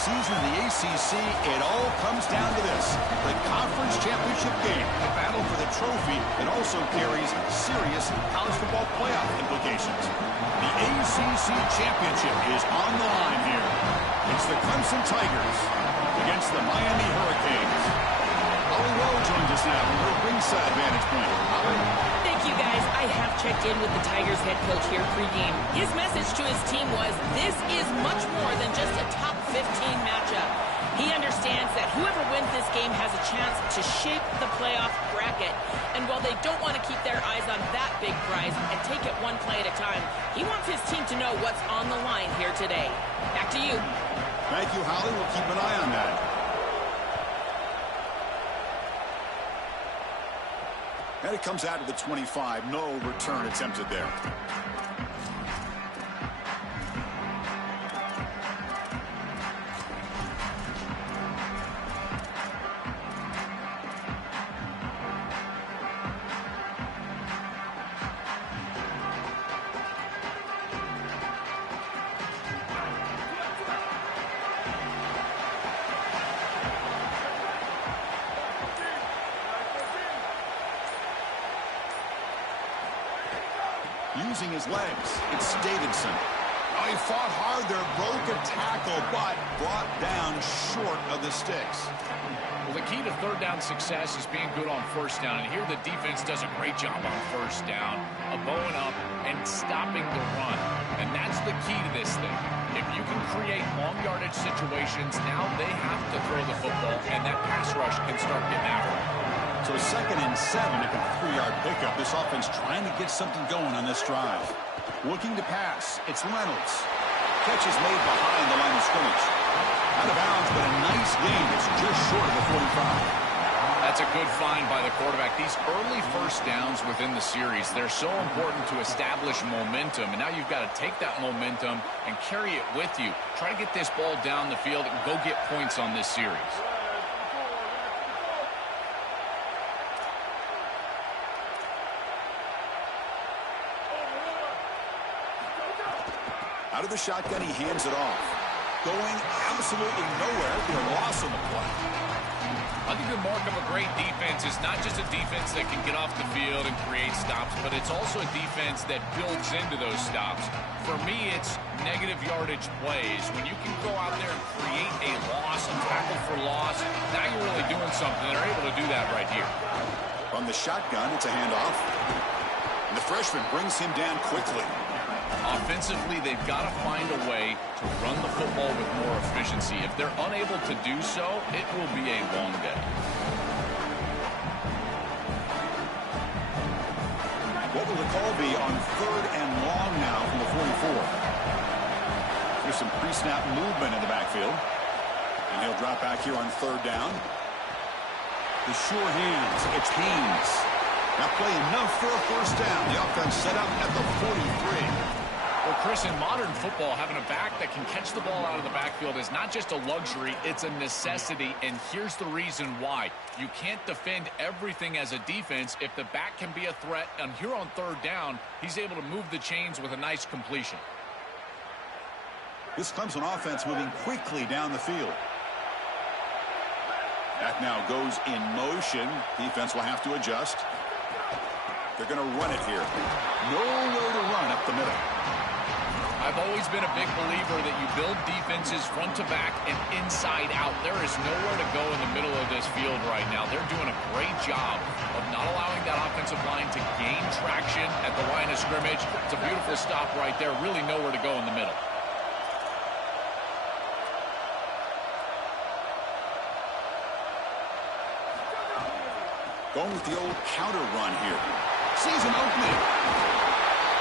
season in the ACC, it all comes down to this: the conference championship game, a battle for the trophy that also carries serious college football playoff implications. The ACC championship is on the line here. It's the Clemson Tigers against the Miami Hurricanes. Holly Rowe joins us now from her ringside vantage point. Holly? Thank you, guys. I have checked in with the Tigers head coach here pregame. His message to his team was, this is much more than just a top 15 matchup. He understands that whoever wins this game has a chance to shape the playoff bracket. And while they don't want to keep their eyes on that big prize and take it one play at a time, he wants his team to know what's on the line here today. Back to you. Thank you, Holly. We'll keep an eye on that. And it comes out to the 25. No return attempted there. Using his legs, it's Davidson. Oh, he fought hard there, broke a tackle, but brought down short of the sticks. Well, the key to third down success is being good on first down, and here the defense does a great job on first down of bowing up and stopping the run, and that's the key to this thing. If you can create long yardage situations, now they have to throw the football, and that pass rush can start getting after it. So 2nd and 7 at the 3-yard pickup. This offense trying to get something going on this drive. Looking to pass. It's Reynolds. Catch is made behind the line of scrimmage. Out of bounds, but a nice gain. It's just short of the 45. That's a good find by the quarterback. These early first downs within the series, they're so important to establish momentum. And now you've got to take that momentum and carry it with you. Try to get this ball down the field and go get points on this series. Out of the shotgun, he hands it off. Going absolutely nowhere. A loss on the play. I think the mark of a great defense is not just a defense that can get off the field and create stops, but it's also a defense that builds into those stops. For me, it's negative yardage plays. When you can go out there and create a loss, a tackle for loss, now you're really doing something. They're able to do that right here. From the shotgun, it's a handoff. And the freshman brings him down quickly. Offensively, they've got to find a way to run the football with more efficiency. If they're unable to do so, it will be a long day. What will the call be on 3rd and long now from the 44? There's some pre-snap movement in the backfield. And he'll drop back here on 3rd down. The sure hands. It's Haynes. Now play enough for a first down. The offense set up at the 43. Well, Chris, in modern football, having a back that can catch the ball out of the backfield is not just a luxury, it's a necessity, and here's the reason why. You can't defend everything as a defense if the back can be a threat, and here on 3rd down, he's able to move the chains with a nice completion. This Clemson offense moving quickly down the field. That now goes in motion. Defense will have to adjust. They're going to run it here. Nowhere to run up the middle. I've always been a big believer that you build defenses front to back and inside out. There is nowhere to go in the middle of this field right now. They're doing a great job of not allowing that offensive line to gain traction at the line of scrimmage. It's a beautiful stop right there. Really nowhere to go in the middle. Going with the old counter run here. Sees an opening.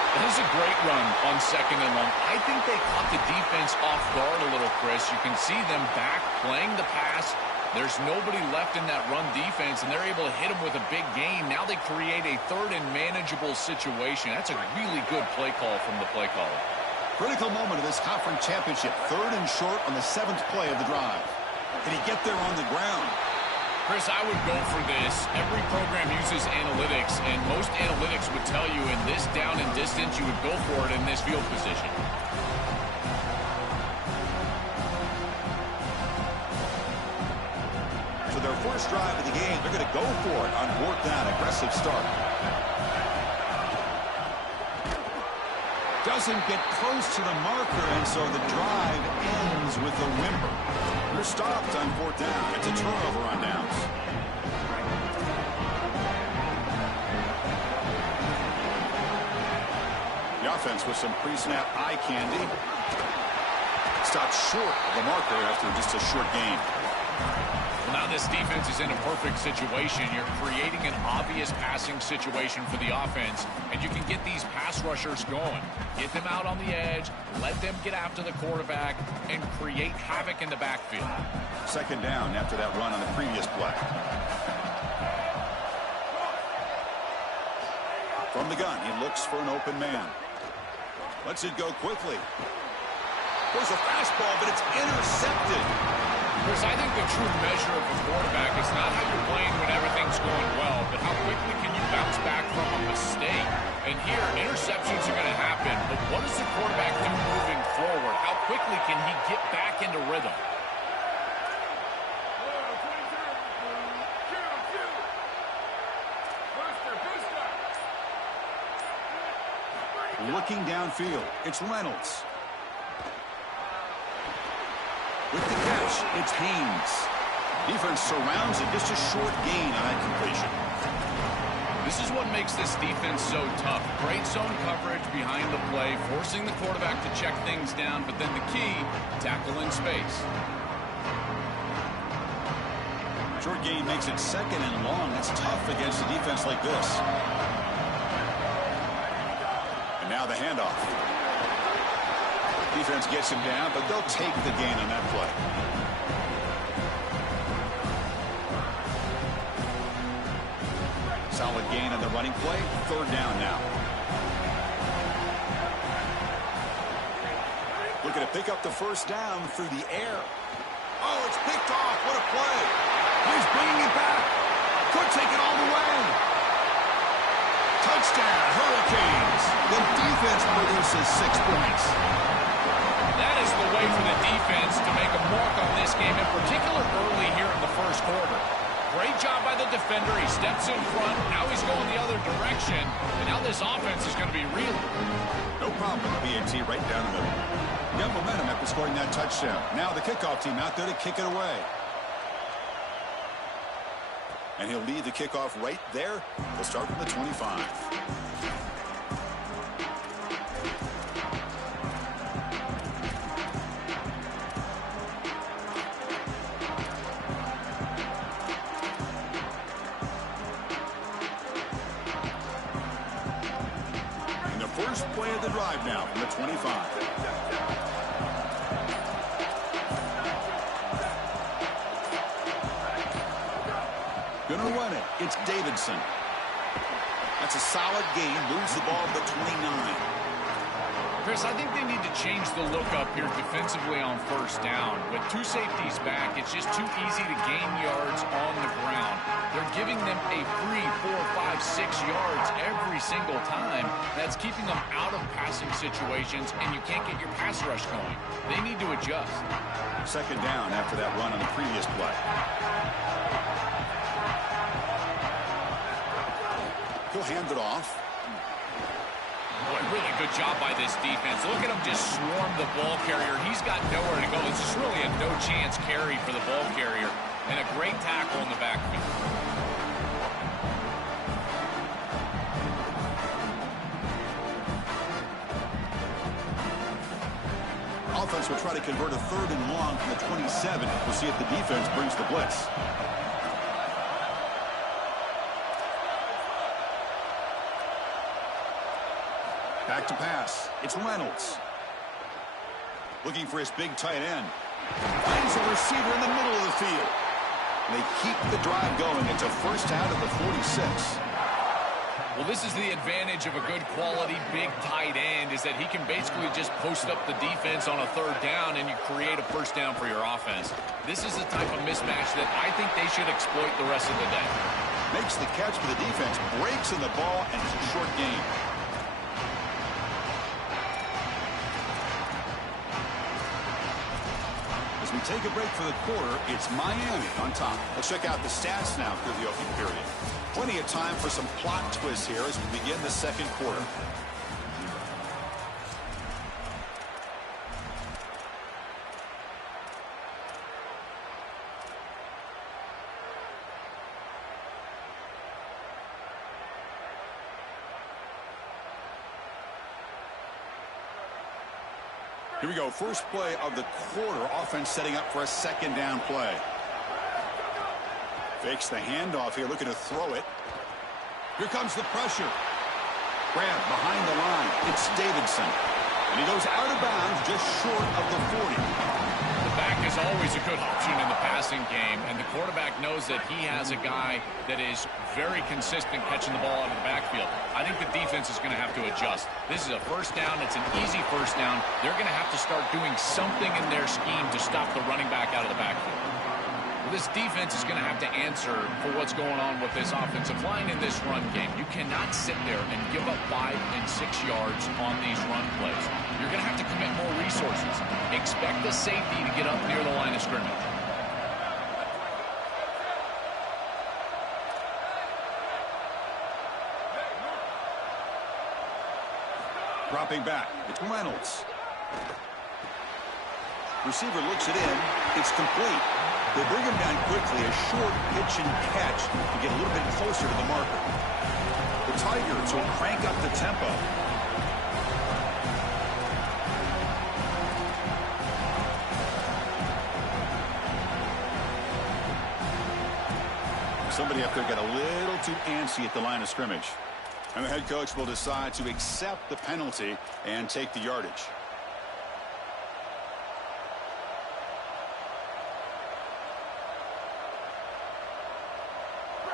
This is a great run on 2nd and long. I think they caught the defense off guard a little, Chris. You can see them back playing the pass. There's nobody left in that run defense, and they're able to hit them with a big gain. Now they create a 3rd and manageable situation. That's a really good play call from the play caller. Critical moment of this conference championship. 3rd and short on the 7th play of the drive. Can he get there on the ground? Chris, I would go for this. Every program uses analytics, and most analytics would tell you in this down and distance, you would go for it in this field position. first drive of the game. They're going to go for it on 4th down. Aggressive start. Doesn't get close to the marker, and so the drive ends with a whimper. They're stopped on 4th down. It's a turnover on downs. The offense with some pre-snap eye candy. Stopped short of the marker after just a short gain. Well, now this defense is in a perfect situation. You're creating an obvious passing situation for the offense, and you can get these pass rushers going. Get them out on the edge, let them get after the quarterback, and create havoc in the backfield. 2nd down after that run on the previous play. From the gun, he looks for an open man. Lets it go quickly. There's a fastball, but it's intercepted. Chris, I think the true measure of a quarterback is not how you're playing when everything's going well, but how quickly can you bounce back from a mistake. And here, interceptions are going to happen, but what does the quarterback do moving forward? How quickly can he get back into rhythm? Looking downfield, it's Reynolds. With the catch, it's Haynes. Defense surrounds it, just a short gain on that completion. This is what makes this defense so tough. Great zone coverage behind the play, forcing the quarterback to check things down, but then the key, tackle in space. Short gain makes it 2nd and long. That's tough against a defense like this. And now the handoff. Defense gets him down, but they'll take the gain on that play. Solid gain on the running play. 3rd down now. Looking to pick up the 1st down through the air. Oh, it's picked off. What a play. He's bringing it back. Could take it all the way. Touchdown, Hurricanes. The defense produces 6 points. That is the way for the defense to make a mark on this game, in particular early here in the 1st quarter. Great job by the defender. He steps in front. Now he's going the other direction. And now this offense is going to be reeling. No problem with the BNT right down the middle. Got momentum after scoring that touchdown. Now the kickoff team out there to kick it away. And he'll lead the kickoff right there. They'll start from the 25. And the first play of the drive now from the 25. Gonna run it. It's Davidson. That's a solid gain. Moves the ball to the 29. Chris, I think they need to change the look up here defensively on 1st down. With 2 safeties back, it's just too easy to gain yards on the ground. They're giving them a free 4, 5, 6 yards every single time. That's keeping them out of passing situations, and you can't get your pass rush going. They need to adjust. 2nd down after that run on the previous play. He'll hand it off. Boy, really good job by this defense. Look at him just swarm the ball carrier. He's got nowhere to go. This is really a no-chance carry for the ball carrier. And a great tackle in the backfield. Offense will try to convert a 3rd and long from the 27. We'll see if the defense brings the blitz. Back to pass. It's Reynolds. Looking for his big tight end. Finds a receiver in the middle of the field. They keep the drive going. It's a 1st out of the 46. Well, this is the advantage of a good quality big tight end, is that he can basically just post up the defense on a 3rd down and you create a 1st down for your offense. This is the type of mismatch that I think they should exploit the rest of the day. Makes the catch for the defense, breaks in the ball, and it's a short gain. We We take a break for the quarter. It's Miami on top. Let's check out the stats now through the opening period. Plenty of time for some plot twists here as we begin the second quarter. Here we go. First play of the quarter. Offense setting up for a second down play. Fakes the handoff here, looking to throw it. Here comes the pressure. Grab behind the line. It's Davidson. And he goes out of bounds just short of the 40. The back is always a good option in the passing game, and the quarterback knows that he has a guy that is very consistent catching the ball out of the backfield. I think the defense is going to have to adjust. This is a first down. It's an easy first down. They're going to have to start doing something in their scheme to stop the running back out of the backfield. This defense is going to have to answer for what's going on with this offensive line in this run game. You cannot sit there and give up 5 and 6 yards on these run plays. You're going to have to commit more resources. Expect the safety to get up near the line of scrimmage. Dropping back. It's Reynolds. Receiver looks it in. It's complete. They bring him down quickly. A short pitch and catch to get a little bit closer to the marker. The Tigers will crank up the tempo. Somebody up there got a little too antsy at the line of scrimmage. And the head coach will decide to accept the penalty and take the yardage.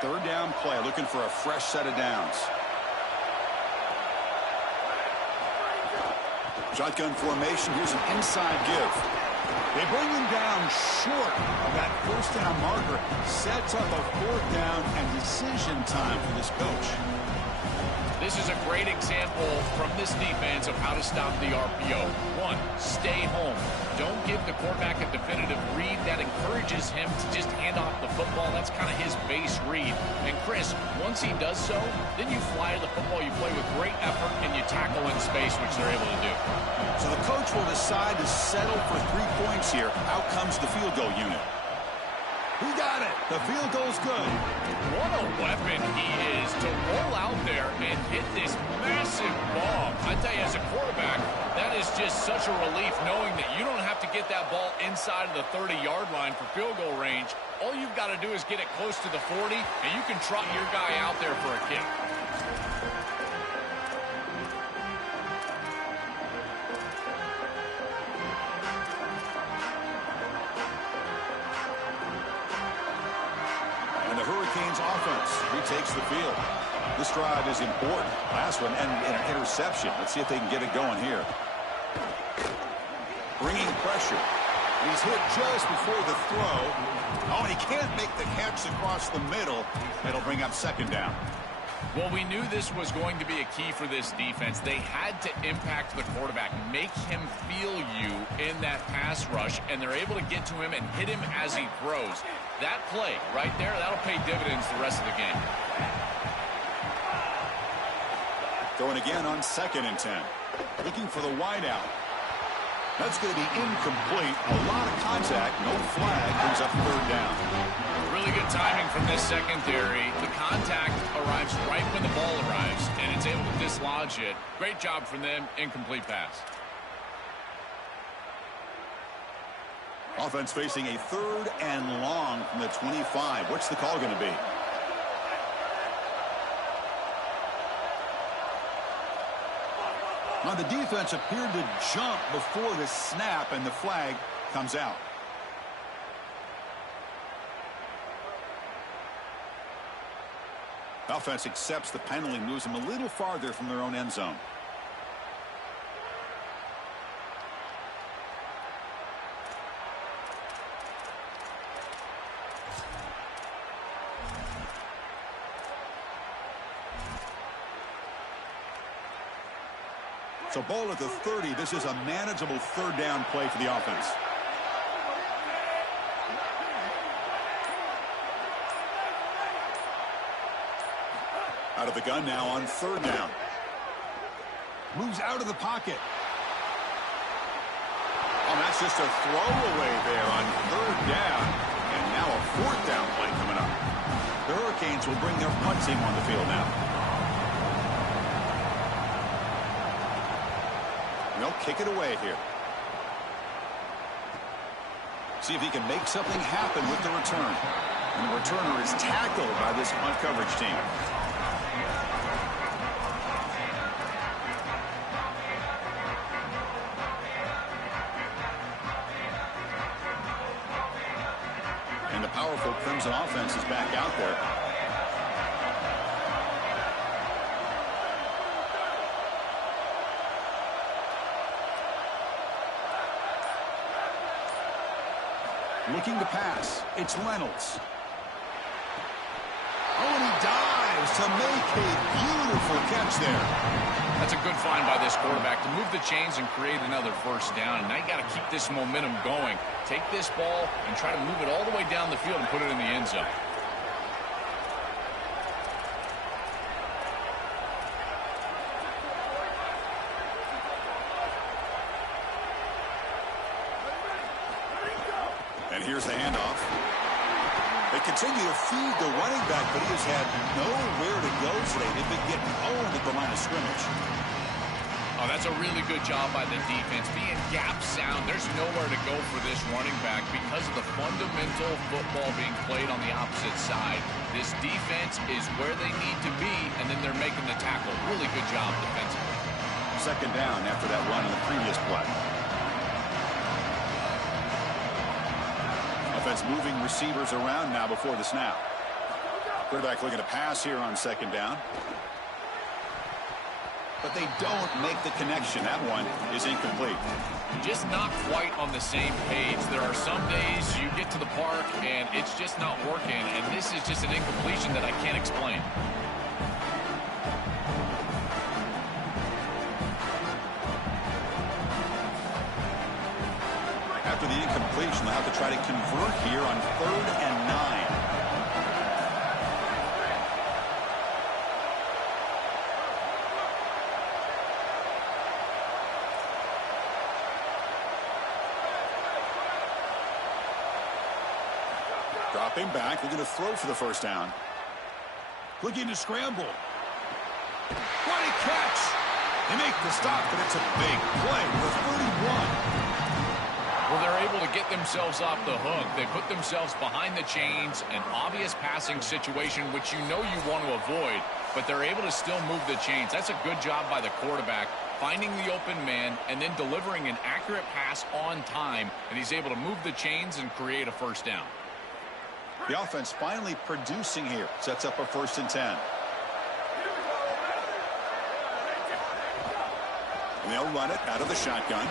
Third down play, looking for a fresh set of downs. Shotgun formation. Here's an inside give. They bring him down short of that first down marker. Sets up a fourth down and decision time for this coach. This is a great example from this defense of how to stop the RPO. 1, stay home. Don't give the quarterback a definitive read. That encourages him to just hand off the football. That's kind of his base read. And Chris, once he does so, then you fly to the football. You play with great effort, and you tackle in space, which they're able to do. So the coach will decide to settle for 3 points here. Out comes the field goal unit. He got it. The field goal's good. What a weapon he is to roll out there and hit this massive bomb. I tell you, as a quarterback, that is just such a relief knowing that you don't have to get that ball inside of the 30-yard line for field goal range. All you've got to do is get it close to the 40, and you can trot your guy out there for a kick. Offense retakes the field. This drive is important. Last one and an interception. Let's see if they can get it going here. Bringing pressure. He's hit just before the throw. Oh, and he can't make the catch across the middle. It'll bring up second down. Well, we knew this was going to be a key for this defense. They had to impact the quarterback, make him feel you in that pass rush, and they're able to get to him and hit him as he throws. That play right there, that'll pay dividends the rest of the game. Going again on 2nd and 10. Looking for the wideout. That's going to be incomplete. A lot of contact. No flag. Brings up 3rd down. Really good timing from this secondary. The contact arrives right when the ball arrives, and it's able to dislodge it. Great job from them. Incomplete pass. Offense facing a 3rd and long from the 25. What's the call going to be? Now, the defense appeared to jump before the snap, and the flag comes out. Offense accepts the penalty, moves them a little farther from their own end zone. So ball at the 30. This is a manageable 3rd down play for the offense. Out of the gun now on third down. Moves out of the pocket. Oh, that's just a throwaway there on third down. And now a fourth down play coming up. The Hurricanes will bring their punt team on the field now. They'll kick it away here. See if he can make something happen with the return. And the returner is tackled by this punt coverage team. And the powerful Clemson offense is back out there. Looking to pass. It's Reynolds. Oh, and he dives to make a beautiful catch there. That's a good find by this quarterback to move the chains and create another first down. And now you got to keep this momentum going. Take this ball and try to move it all the way down the field and put it in the end zone. And here's the handoff. They continue to feed the running back, but he has had nowhere to go today. They've been getting owned at the line of scrimmage. Oh, that's a really good job by the defense. Being gap sound, there's nowhere to go for this running back because of the fundamental football being played on the opposite side. This defense is where they need to be, and then they're making the tackle. Really good job defensively. Second down after that run in the previous play. Offense moving receivers around now before the snap. Quarterback looking to pass here on second down. But they don't make the connection. That one is incomplete. Just not quite on the same page. There are some days you get to the park and it's just not working, and this is just an incompletion that I can't explain. After the incompletion, they'll have to try to convert here on 3rd and 9. Dropping back, looking to throw for the first down. Looking to scramble. What a catch! They make the stop, but it's a big play for 31. Well, they're able to get themselves off the hook. They put themselves behind the chains, an obvious passing situation, which you know you want to avoid, but they're able to still move the chains. That's a good job by the quarterback, finding the open man and then delivering an accurate pass on time, and he's able to move the chains and create a first down. The offense finally producing here. Sets up a 1st and 10. And they'll run it out of the shotgun.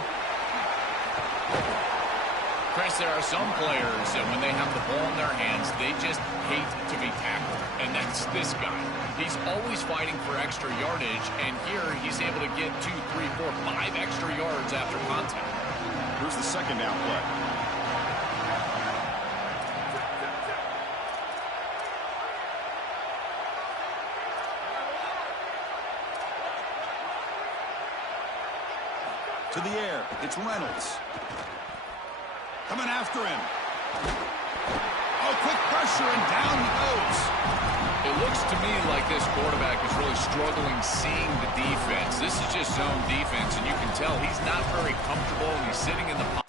Chris, there are some players that when they have the ball in their hands, they just hate to be tackled. And that's this guy. He's always fighting for extra yardage, and here he's able to get 2, 3, 4, 5 extra yards after contact. Here's the second down play. To the air, it's Reynolds. Coming after him. Oh, quick pressure, and down he goes. It looks to me like this quarterback is really struggling seeing the defense. This is just zone defense, and you can tell he's not very comfortable, and he's sitting in the pocket.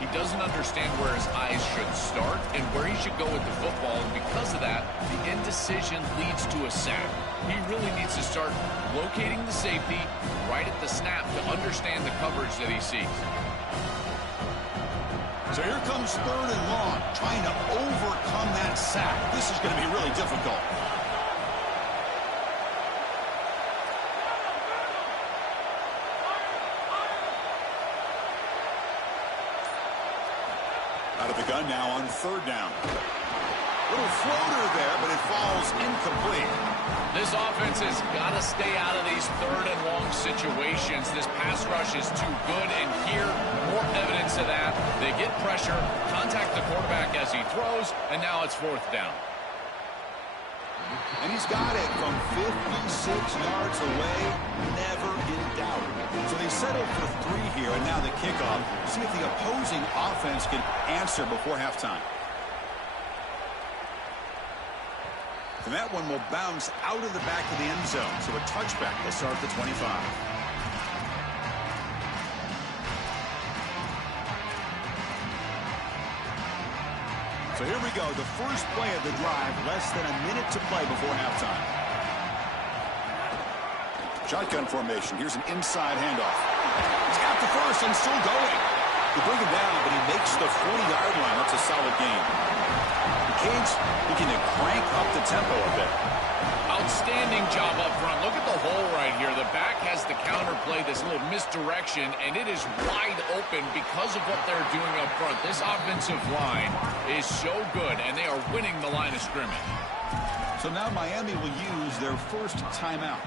He doesn't understand where his eyes should start and where he should go with the football, and because of that, the indecision leads to a sack. He really needs to start locating the safety right at the snap to understand the coverage that he sees. So here comes 3rd and long, trying to overcome that sack. This is going to be really difficult. Out of the gun now on 3rd down. Little floater there, but it falls incomplete. This offense has got to stay out of these third and long situations. This pass rush is too good, and here, more evidence of that. They get pressure, contact the quarterback as he throws, and now it's fourth down. And he's got it from 56 yards away, never in doubt. So they settled for 3 here, and now the kickoff. See if the opposing offense can answer before halftime. And that one will bounce out of the back of the end zone. So a touchback will start at the 25. So here we go. The first play of the drive. Less than a minute to play before halftime. Shotgun formation. Here's an inside handoff. He's got the first and still going. They bring him down, but he makes the 40-yard line. That's a solid gain. Canes looking to crank up the tempo a bit. Outstanding job up front. Look at the hole right here. The back has the counter play, this little misdirection, and it is wide open because of what they're doing up front. This offensive line is so good, and they are winning the line of scrimmage. So now Miami will use their first timeout.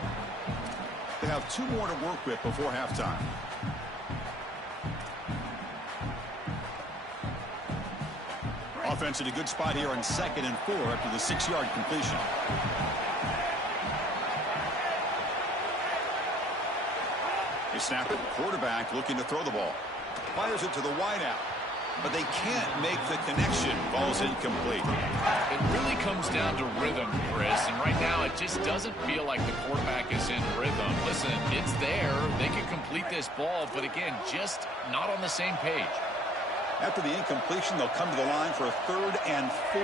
They have 2 more to work with before halftime. Offense in a good spot here on 2nd and 4 after the 6-yard completion. They snap it. Quarterback looking to throw the ball. Fires it to the wideout. But they can't make the connection. Ball's incomplete. It really comes down to rhythm, Chris. And right now it just doesn't feel like the quarterback is in rhythm. Listen, it's there. They can complete this ball. But again, just not on the same page. After the incompletion, they'll come to the line for a 3rd and 4.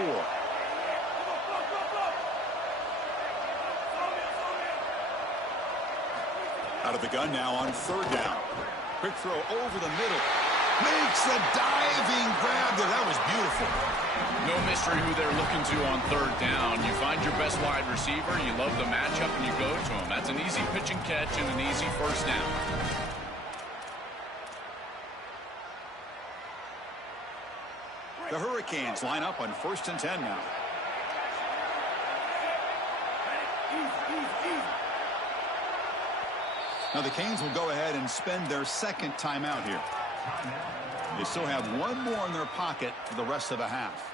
Out of the gun now on 3rd down. Quick throw over the middle. Makes the diving grab there. That was beautiful. No mystery who they're looking to on 3rd down. You find your best wide receiver, you love the matchup, and you go to him. That's an easy pitch and catch and an easy first down. The Hurricanes line up on 1st and 10 now. Now the Canes will go ahead and spend their 2nd timeout here. They still have 1 more in their pocket for the rest of the half.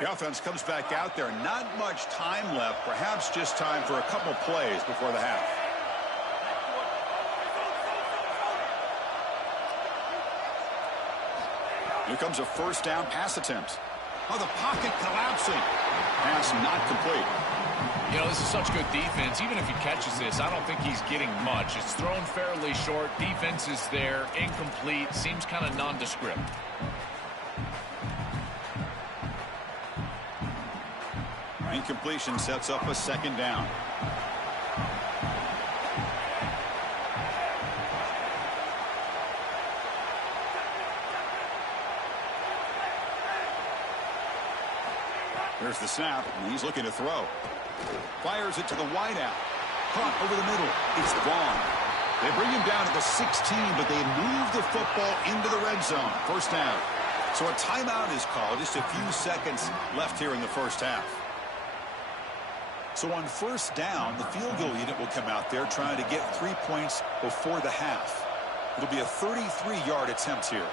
The offense comes back out there. Not much time left. Perhaps just time for a couple plays before the half. Here comes a 1st down pass attempt. Oh, the pocket collapsing. Pass not complete. You know, this is such good defense. Even if he catches this, I don't think he's getting much. It's thrown fairly short. Defense is there. Incomplete. Seems kind of nondescript. Incompletion sets up a 2nd down. There's the snap, and he's looking to throw. Fires it to the wideout. Caught over the middle. It's Vaughn. They bring him down to the 16, but they move the football into the red zone. 1st down. So a timeout is called. Just a few seconds left here in the first half. So on 1st down, the field goal unit will come out there trying to get 3 points before the half. It'll be a 33-yard attempt here.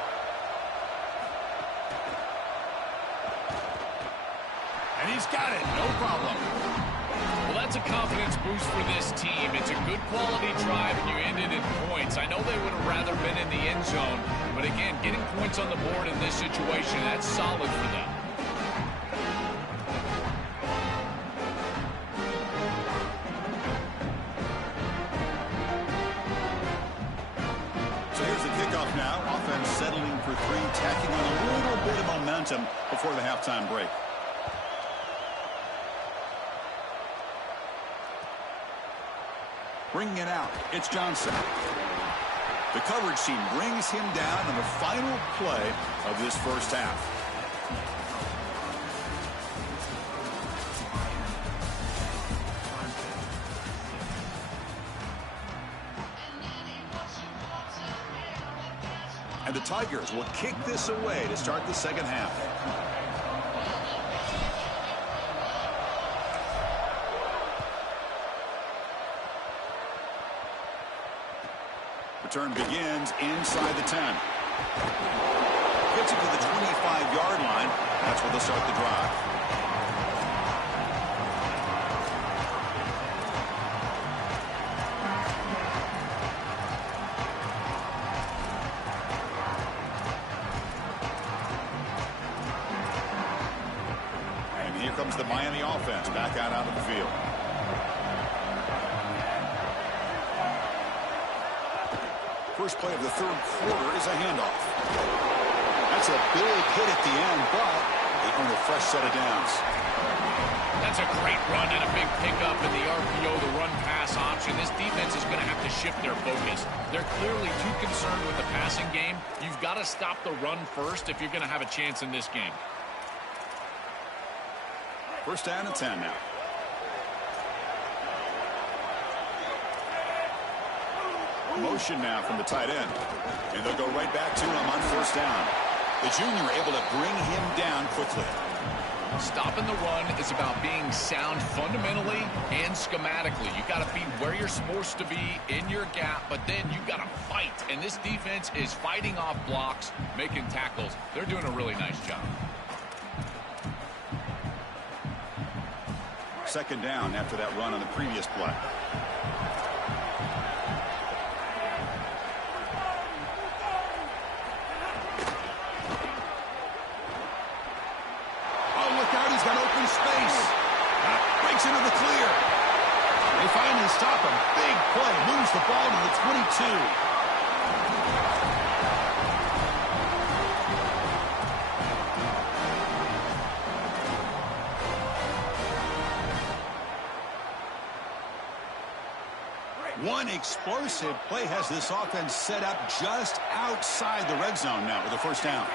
And he's got it. No problem. Well, that's a confidence boost for this team. It's a good quality drive, and you ended in points. I know they would have rather been in the end zone, but again, getting points on the board in this situation, that's solid for them. So here's the kickoff now. Offense settling for 3, tacking on a little bit of momentum before the halftime break. Bringing it out, it's Johnson. The coverage team brings him down in the final play of this first half. And the Tigers will kick this away to start the second half. return begins inside the 10. Gets it to the 25-yard line. That's where they'll start the drive. And here comes the Miami offense back out onto the field. First play of the third quarter is a handoff. That's a big hit at the end, but they earn a fresh set of downs. That's a great run and a big pickup in the RPO, the run-pass option. This defense is going to have to shift their focus. They're clearly too concerned with the passing game. You've got to stop the run first if you're going to have a chance in this game. First down and 10 now. Motion now from the tight end. And they'll go right back to him on first down. The junior able to bring him down quickly. Stopping the run is about being sound fundamentally and schematically. You've got to be where you're supposed to be in your gap, but then you've got to fight. And this defense is fighting off blocks, making tackles. They're doing a really nice job. Second down after that run on the previous play. He's got open space. Breaks into the clear. They finally stop him. Big play. Moves the ball to the 22. One explosive play has this offense set up just outside the red zone now with a first down.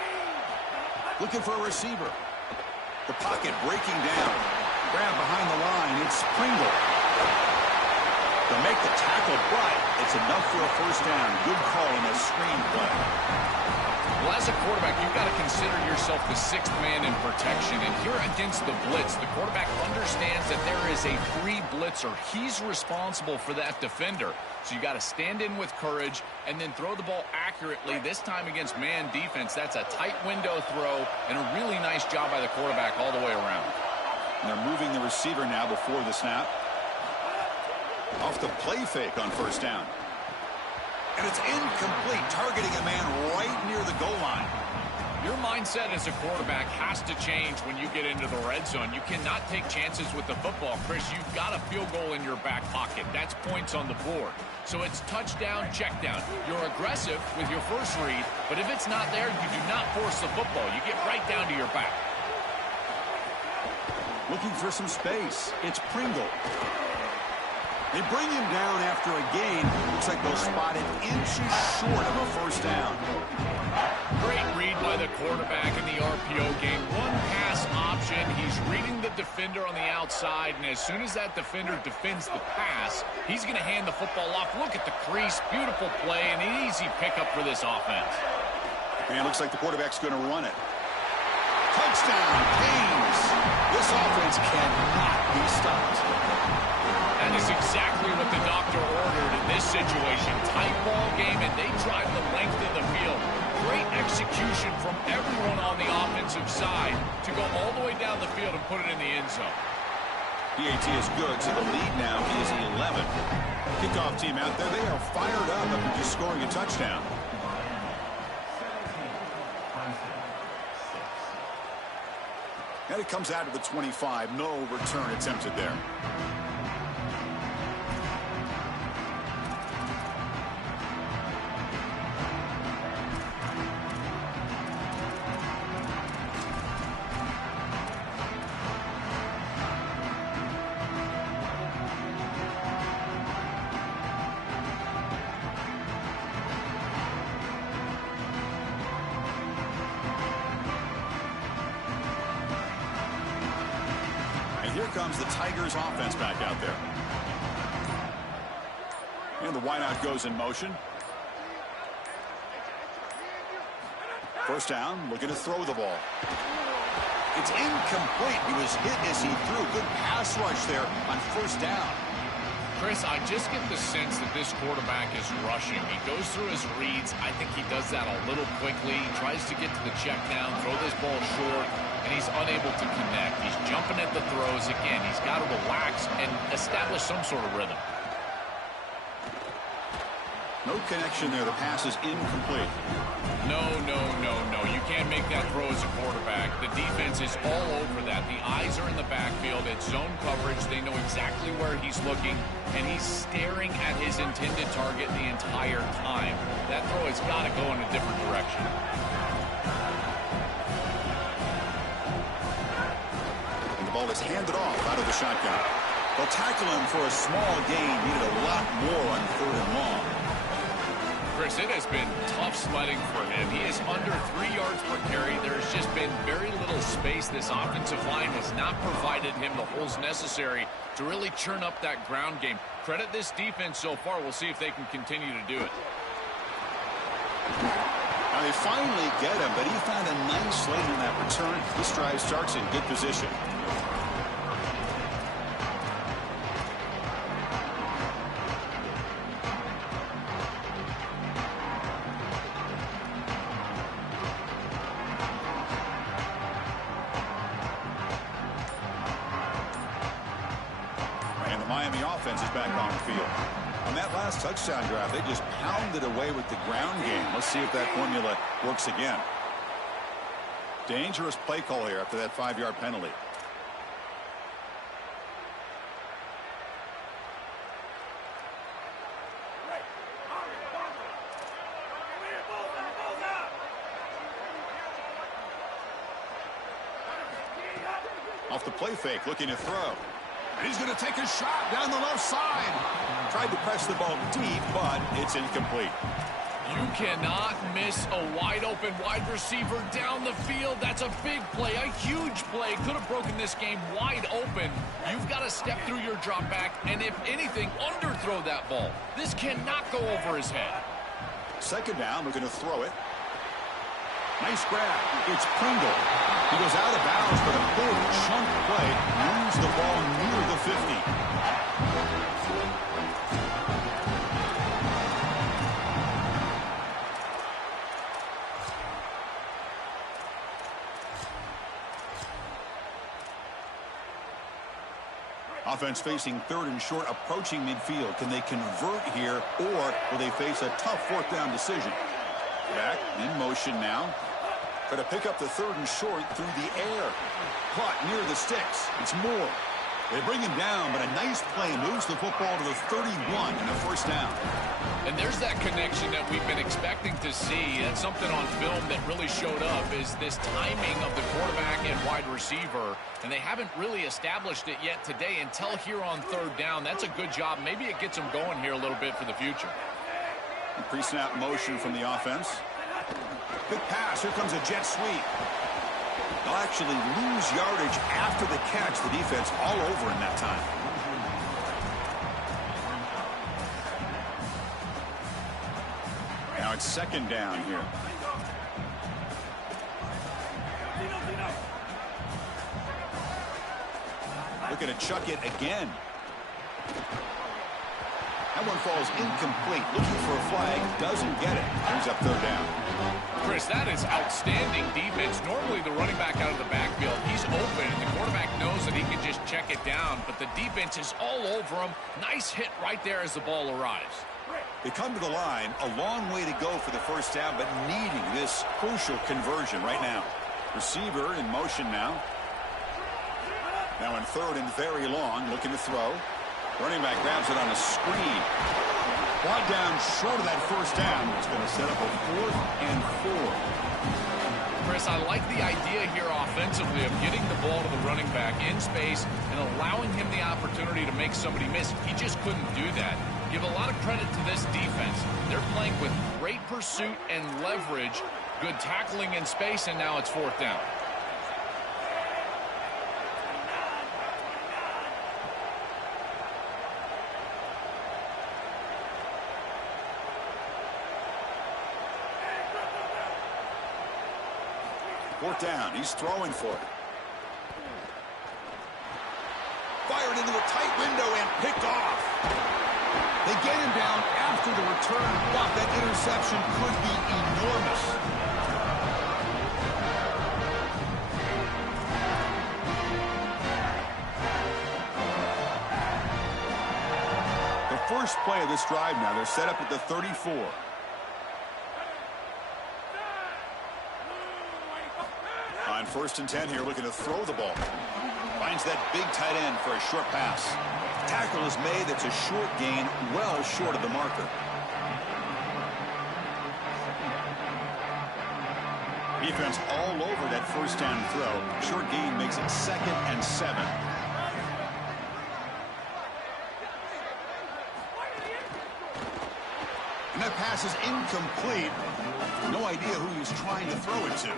Looking for a receiver. The pocket breaking down. Grab behind the line. It's Pringle. To make the tackle, but it's enough for a first down. Good call on a screen play. Well, as a quarterback, you've got to consider yourself the sixth man in protection. And here against the blitz, the quarterback understands that there is a free blitzer. He's responsible for that defender. So you got to stand in with courage and then throw the ball accurately. This time against man defense, that's a tight window throw and a really nice job by the quarterback all the way around. And they're moving the receiver now before the snap. Off the play fake on first down. And it's incomplete, targeting a man right near the goal line. Your mindset as a quarterback has to change when you get into the red zone. You cannot take chances with the football, Chris. You've got a field goal in your back pocket. That's points on the board. So it's touchdown, check down. You're aggressive with your first read, but if it's not there, you do not force the football. You get right down to your back. Looking for some space. It's Pringle. They bring him down after a gain. Looks like they'll spot it inches short of a first down. Great read by the quarterback in the RPO game. One pass option. He's reading the defender on the outside, and as soon as that defender defends the pass, he's going to hand the football off. Look at the crease. Beautiful play, and an easy pickup for this offense. And it looks like the quarterback's going to run it. Touchdown, Canes. This offense cannot be stopped. That is exactly what the doctor ordered in this situation. Tight ball game, and they drive the length of the field. Great execution from everyone on the offensive side to go all the way down the field and put it in the end zone. PAT is good, so the lead now is 11. Kickoff team out there, they are fired up after just scoring a touchdown. And it comes out to the 25. No return attempted there. Here comes the Tigers offense back out there. And the wideout goes in motion. First down, looking to throw the ball. It's incomplete. He was hit as he threw. Good pass rush there on first down. Chris, I just get the sense that this quarterback is rushing. He goes through his reads. I think he does that a little quickly. He tries to get to the check down, throw this ball short, and he's unable to connect. He's jumping at the throws. Again, he's got to relax and establish some sort of rhythm. No connection there. The pass is incomplete. No. You can't make that throw as a quarterback. The defense is all over that. The eyes are in the backfield. It's zone coverage. They know exactly where he's looking, and he's staring at his intended target the entire time. That throw has got to go in a different direction. And the ball is handed off out of the shotgun. They'll tackle him for a small gain. Needed a lot more on 3rd and long. Chris, it has been tough sledding for him. He is under 3 yards per carry. There's just been very little space. This offensive line has not provided him the holes necessary to really churn up that ground game. Credit this defense so far. We'll see if they can continue to do it. Now they finally get him, but he found a nice lane in that return. This drive starts in good position. Miami offense is back on the field. On that last touchdown drive, they just pounded away with the ground game. Let's see if that formula works again. Dangerous play call here after that 5-yard penalty. Off the play fake, looking to throw. He's going to take a shot down the left side. Tried to press the ball deep, but it's incomplete. You cannot miss a wide-open wide receiver down the field. That's a big play, a huge play. Could have broken this game wide open. You've got to step through your drop back, and if anything, underthrow that ball. This cannot go over his head. 2nd down, looking to throw it. Nice grab. It's Pringle. He goes out of bounds, but a big chunk play moves the ball near the 50. Offense facing 3rd and short, approaching midfield. Can they convert here, or will they face a tough 4th down decision? Back in motion now. Try to pick up the 3rd and short through the air. Caught near the sticks. It's Moore. They bring him down, but a nice play moves the football to the 31 and a 1st down. And there's that connection that we've been expecting to see. That's something on film that really showed up, is this timing of the quarterback and wide receiver. And they haven't really established it yet today until here on 3rd down. That's a good job. Maybe it gets them going here a little bit for the future. Pre-snap motion from the offense. Good pass. Here comes a jet sweep. They'll actually lose yardage after the catch. The defense all over in that time. Now it's 2nd down here. Looking to chuck it again. That one falls incomplete. Looking for a flag. Doesn't get it. Brings up 3rd down. Chris, that is outstanding defense. Normally the running back out of the backfield, he's open, and the quarterback knows that he can just check it down, but the defense is all over him. Nice hit right there as the ball arrives. They come to the line, a long way to go for the 1st down, but needing this crucial conversion right now. Receiver in motion now. Now in 3rd and very long, looking to throw. Running back grabs it on a screen. Brought down short of that 1st down. It's going to set up a 4th and 4. Chris, I like the idea here offensively of getting the ball to the running back in space and allowing him the opportunity to make somebody miss. He just couldn't do that. Give a lot of credit to this defense. They're playing with great pursuit and leverage, good tackling in space, and now it's 4th down. Fourth down. He's throwing for it. fired into a tight window and picked off. They get him down after the return, but that interception could be enormous. The first play of this drive now, they're set up at the 34. On 1st and 10 here, looking to throw the ball. Finds that big tight end for a short pass. Tackle is made. That's a short gain, well short of the marker. Defense all over that first down throw. Short gain makes it 2nd and 7. And that pass is incomplete. No idea who he's trying to throw it to.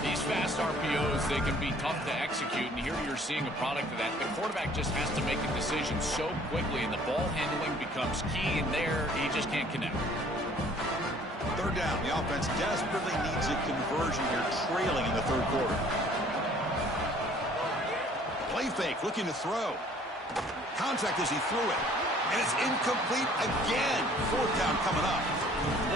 These fast RPOs, they can be tough to execute, and here you're seeing a product of that. The quarterback just has to make a decision so quickly, and the ball handling becomes key, and there he just can't connect. 3rd down. The offense desperately needs a conversion here, trailing in the 3rd quarter. Play fake, looking to throw. Contact as he threw it. And it's incomplete again. 4th down coming up.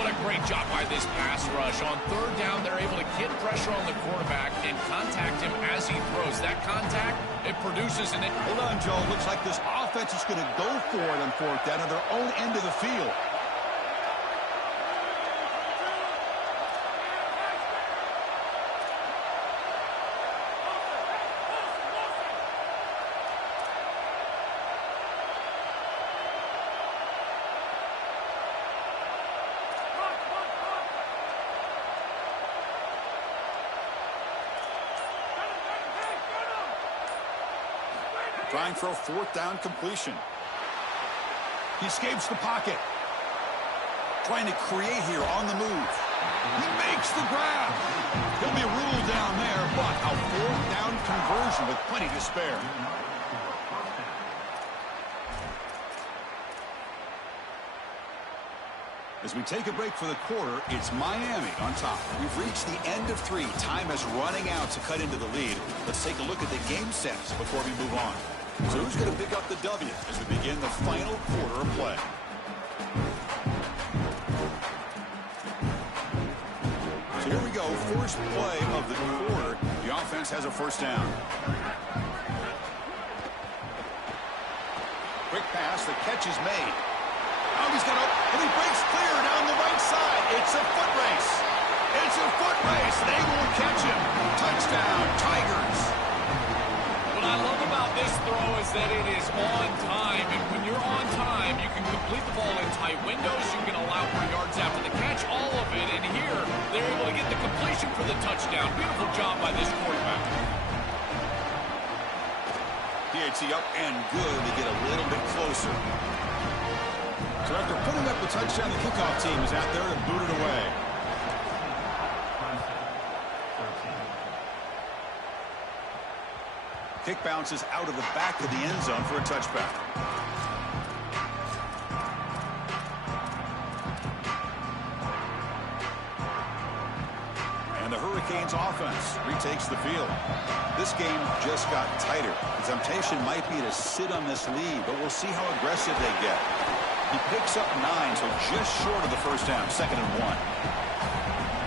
What a great job by this pass rush. On 3rd down, they're able to get pressure on the quarterback and contact him as he throws. That contact, it produces an... Hold on, Joe. Looks like this offense is going to go for it on 4th down at their own end of the field. Trying for a 4th down completion. He escapes the pocket. Trying to create here on the move. He makes the grab. He'll be ruled down there, but a 4th down conversion with plenty to spare. As we take a break for the quarter, it's Miami on top. We've reached the end of 3. Time is running out to cut into the lead. Let's take a look at the game sets before we move on. So who's going to pick up the W as we begin the final quarter of play? So here we go. First play of the quarter. The offense has a 1st down. Quick pass. The catch is made. Now he's got and he breaks clear down the right side. It's a foot race. It's a foot race. They won't catch him. Touchdown, Tigers. What I love about this throw is that it is on time, and when you're on time, you can complete the ball in tight windows, you can allow for yards after the catch, all of it, and here, they're able to get the completion for the touchdown. Beautiful job by this quarterback. PAT up and good to get a little bit closer. So after putting up the touchdown, the kickoff team is out there to boot it away. Kick bounces out of the back of the end zone for a touchback. And the Hurricanes offense retakes the field. This game just got tighter. The temptation might be to sit on this lead, but we'll see how aggressive they get. He picks up 9, so just short of the 1st down, 2nd and 1.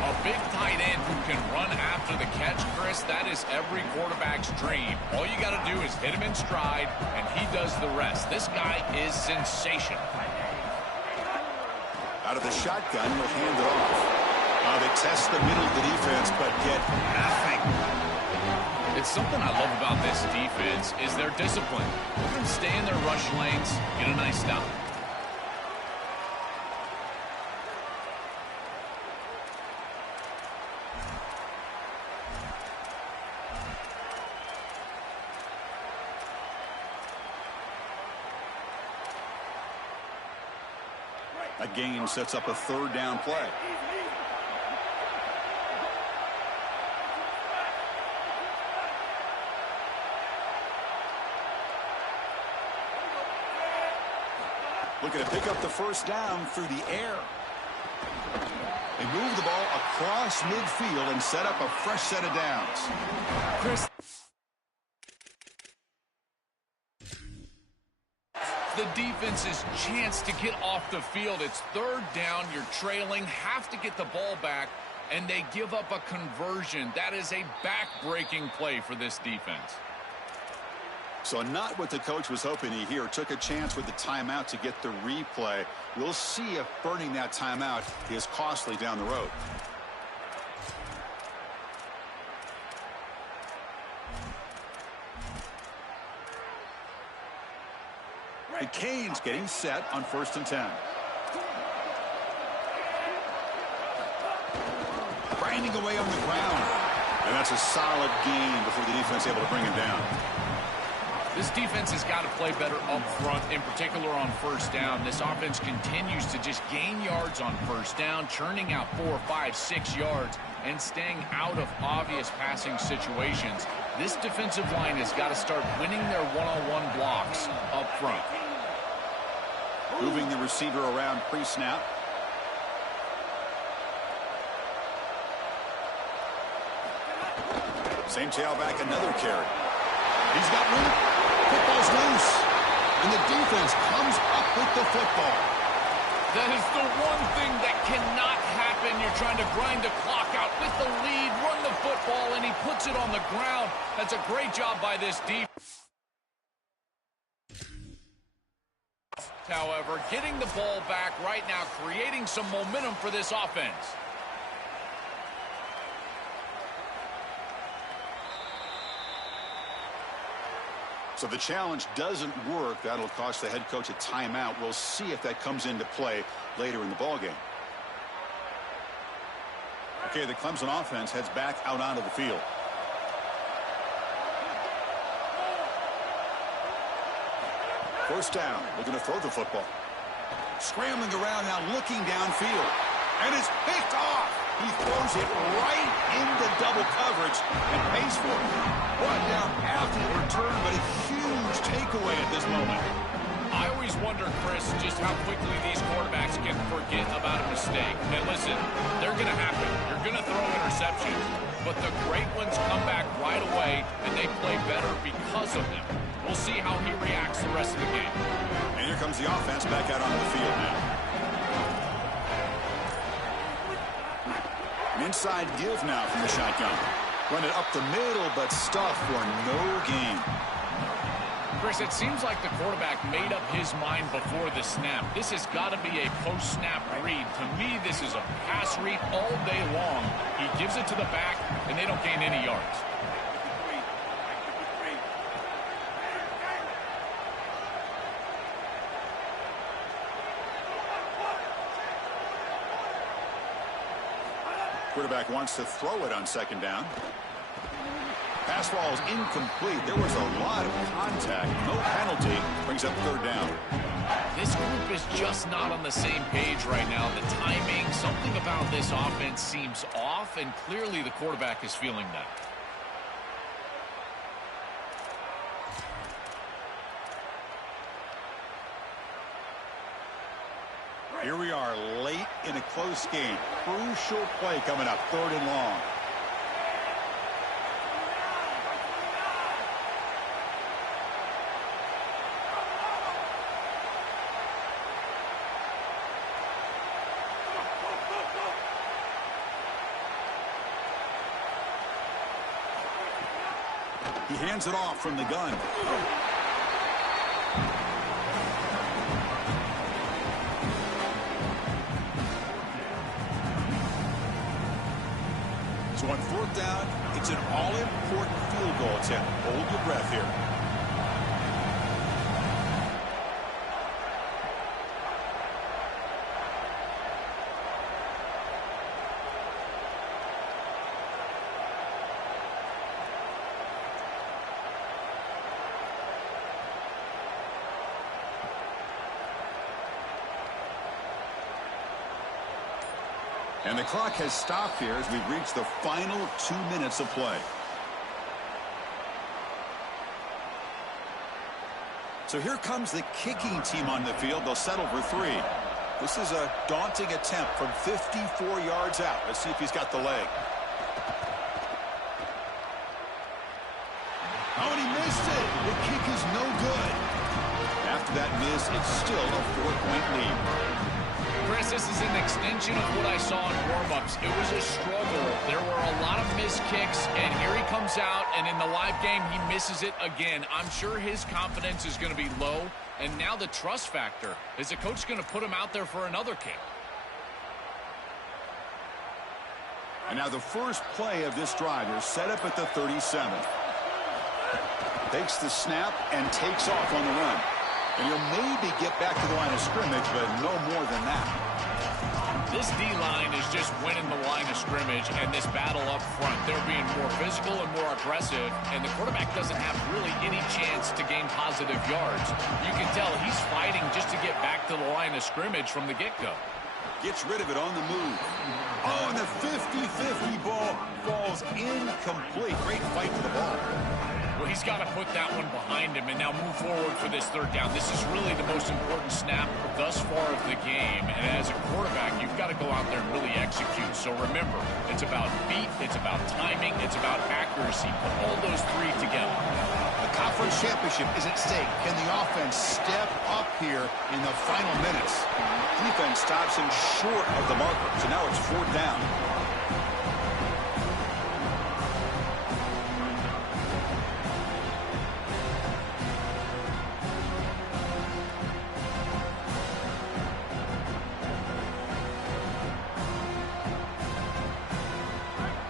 A big tight end who can run after the catch, Chris, that is every quarterback's dream. All you got to do is hit him in stride, and he does the rest. This guy is sensational. Out of the shotgun, he'll hand it off. They test the middle of the defense, but get nothing. It's something I love about this defense is their discipline. Let them stay in their rush lanes, get a nice stop. That gain sets up a 3rd down play. Looking to pick up the 1st down through the air. They move the ball across midfield and set up a fresh set of downs. Chris. the defense's chance to get off the field. It's third down. You're trailing, have to get the ball back, and they give up a conversion. That is a back-breaking play for this defense. So not what the coach was hoping to hear. Took a chance with the timeout to get the replay. We'll see if burning that timeout is costly down the road. The Canes getting set on 1st and 10. Grinding away on the ground. And that's a solid gain before the defense able to bring him down. This defense has got to play better up front, in particular on 1st down. This offense continues to just gain yards on 1st down, churning out 4, 5, 6 yards, and staying out of obvious passing situations. This defensive line has got to start winning their one-on-one blocks up front. Moving the receiver around pre-snap. Same tailback, another carry. He's got room. Football's loose. And the defense comes up with the football. That is the one thing that cannot happen. You're trying to grind the clock out with the lead, run the football, and he puts it on the ground. That's a great job by this defense. However, getting the ball back right now, creating some momentum for this offense. So the challenge doesn't work. That'll cost the head coach a timeout. We'll see if that comes into play later in the ballgame. Okay, the Clemson offense heads back out onto the field. First down, looking to throw the football. Scrambling around now, looking downfield. And it's picked off. He throws it right into double coverage and pays for it. Brought down after the return, but a huge takeaway at this moment. I always wonder, Chris, just how quickly these quarterbacks can forget about a mistake. And listen, they're going to happen. You're going to throw interceptions. But the great ones come back right away, and they play better because of them. We'll see how he reacts the rest of the game. And here comes the offense back out onto the field now. An inside give now from the shotgun. Run it up the middle, but stuff for no gain. Chris, it seems like the quarterback made up his mind before the snap. This has got to be a post-snap read. To me, this is a pass read all day long. He gives it to the back, and they don't gain any yards. Quarterback wants to throw it on 2nd down. Pass ball is incomplete. There was a lot of contact. No penalty. Brings up 3rd down. This group is just not on the same page right now. The timing, something about this offense seems off, and clearly the quarterback is feeling that. Here we are late in a close game. Crucial play coming up, 3rd and long. He hands it off from the gun. So on 4th down, it's an all-important field goal attempt. Hold your breath here. And the clock has stopped here as we've reached the final 2 minutes of play. So here comes the kicking team on the field. They'll settle for 3. This is a daunting attempt from 54 yards out. Let's see if he's got the leg. Oh, and he missed it. The kick is no good. After that miss, it's still a 4-point lead. Chris, this is an extension of what I saw in warm-ups. It was a struggle. There were a lot of missed kicks, and here he comes out, and in the live game, he misses it again. I'm sure his confidence is going to be low, and now the trust factor. Is the coach going to put him out there for another kick? And now the first play of this drive is set up at the 37. Takes the snap and takes off on the run. And he'll maybe get back to the line of scrimmage, but no more than that. This D-line is just winning the line of scrimmage, and this battle up front. They're being more physical and more aggressive, and the quarterback doesn't have really any chance to gain positive yards. You can tell he's fighting just to get back to the line of scrimmage from the get-go. Gets rid of it on the move. Oh, and the 50-50 ball falls incomplete. Great fight for the ball. Well, he's got to put that one behind him and now move forward for this third down. This is really the most important snap thus far of the game. And as a quarterback, you've got to go out there and really execute. So remember, it's about feet, it's about timing, it's about accuracy. Put all those three together. The conference championship is at stake. Can the offense step up here in the final minutes? Defense stops him short of the marker. So now it's 4th down.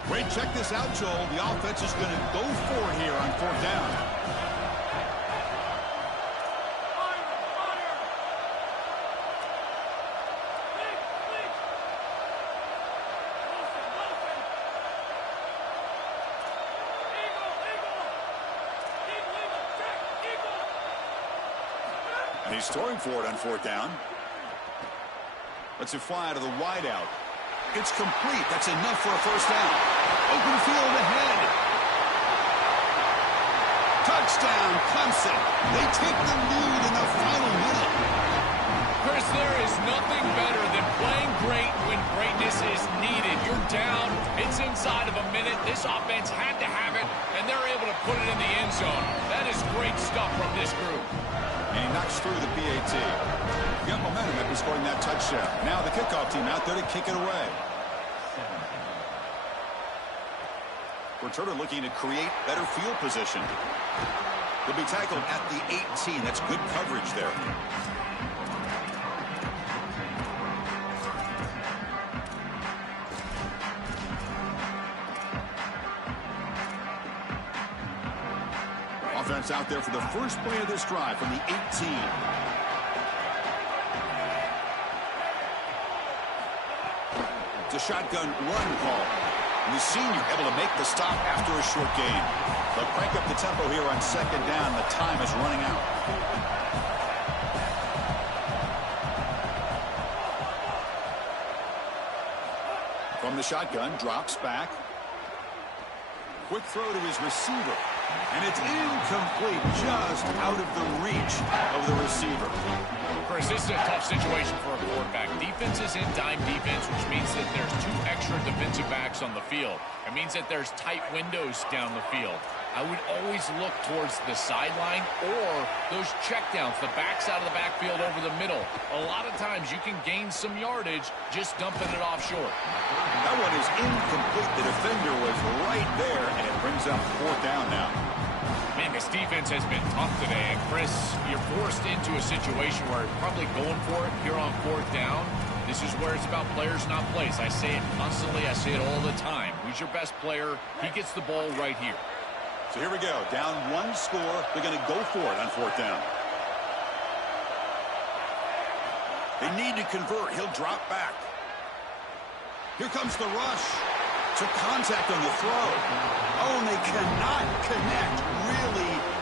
Wait, check this out, Joel. The offense is going to go for it here on 4th down. And he's throwing for it on 4th down. Lets it fly out of the wideout. It's complete. That's enough for a first down. Open field ahead. Touchdown, Clemson. They take the lead in the final minute. Chris, there is nothing better than playing great when greatness is needed. You're down. It's inside of a minute. This offense had to have it, and they're able to put it in the end zone. That is great stuff from this group. And he knocks through the PAT. Got momentum after scoring that touchdown. Now the kickoff team out there to kick it away. Returner looking to create better field position. He'll be tackled at the 18. That's good coverage there. Offense out there for the first play of this drive from the 18. It's a shotgun run call. And the senior able to make the stop after a short gain. They'll crank up the tempo here on 2nd down. The time is running out. From the shotgun, drops back. Quick throw to his receiver. And it's incomplete, just out of the reach of the receiver. Chris, this is a tough situation for a quarterback. Defense is in dime defense, which means that there's 2 extra defensive backs on the field. It means that there's tight windows down the field. I would always look towards the sideline or those checkdowns, the backs out of the backfield over the middle. A lot of times you can gain some yardage just dumping it off short. That one is incomplete. The defender was right there, and it brings up 4th down now. Man, this defense has been tough today. And, Chris, you're forced into a situation where you're probably going for it here on 4th down. This is where it's about players, not plays. I say it constantly. I say it all the time. Who's your best player? He gets the ball right here. So here we go. Down 1 score. They're going to go for it on 4th down. They need to convert. He'll drop back. Here comes the rush. Took contact on the throw. Oh, and they cannot connect. Really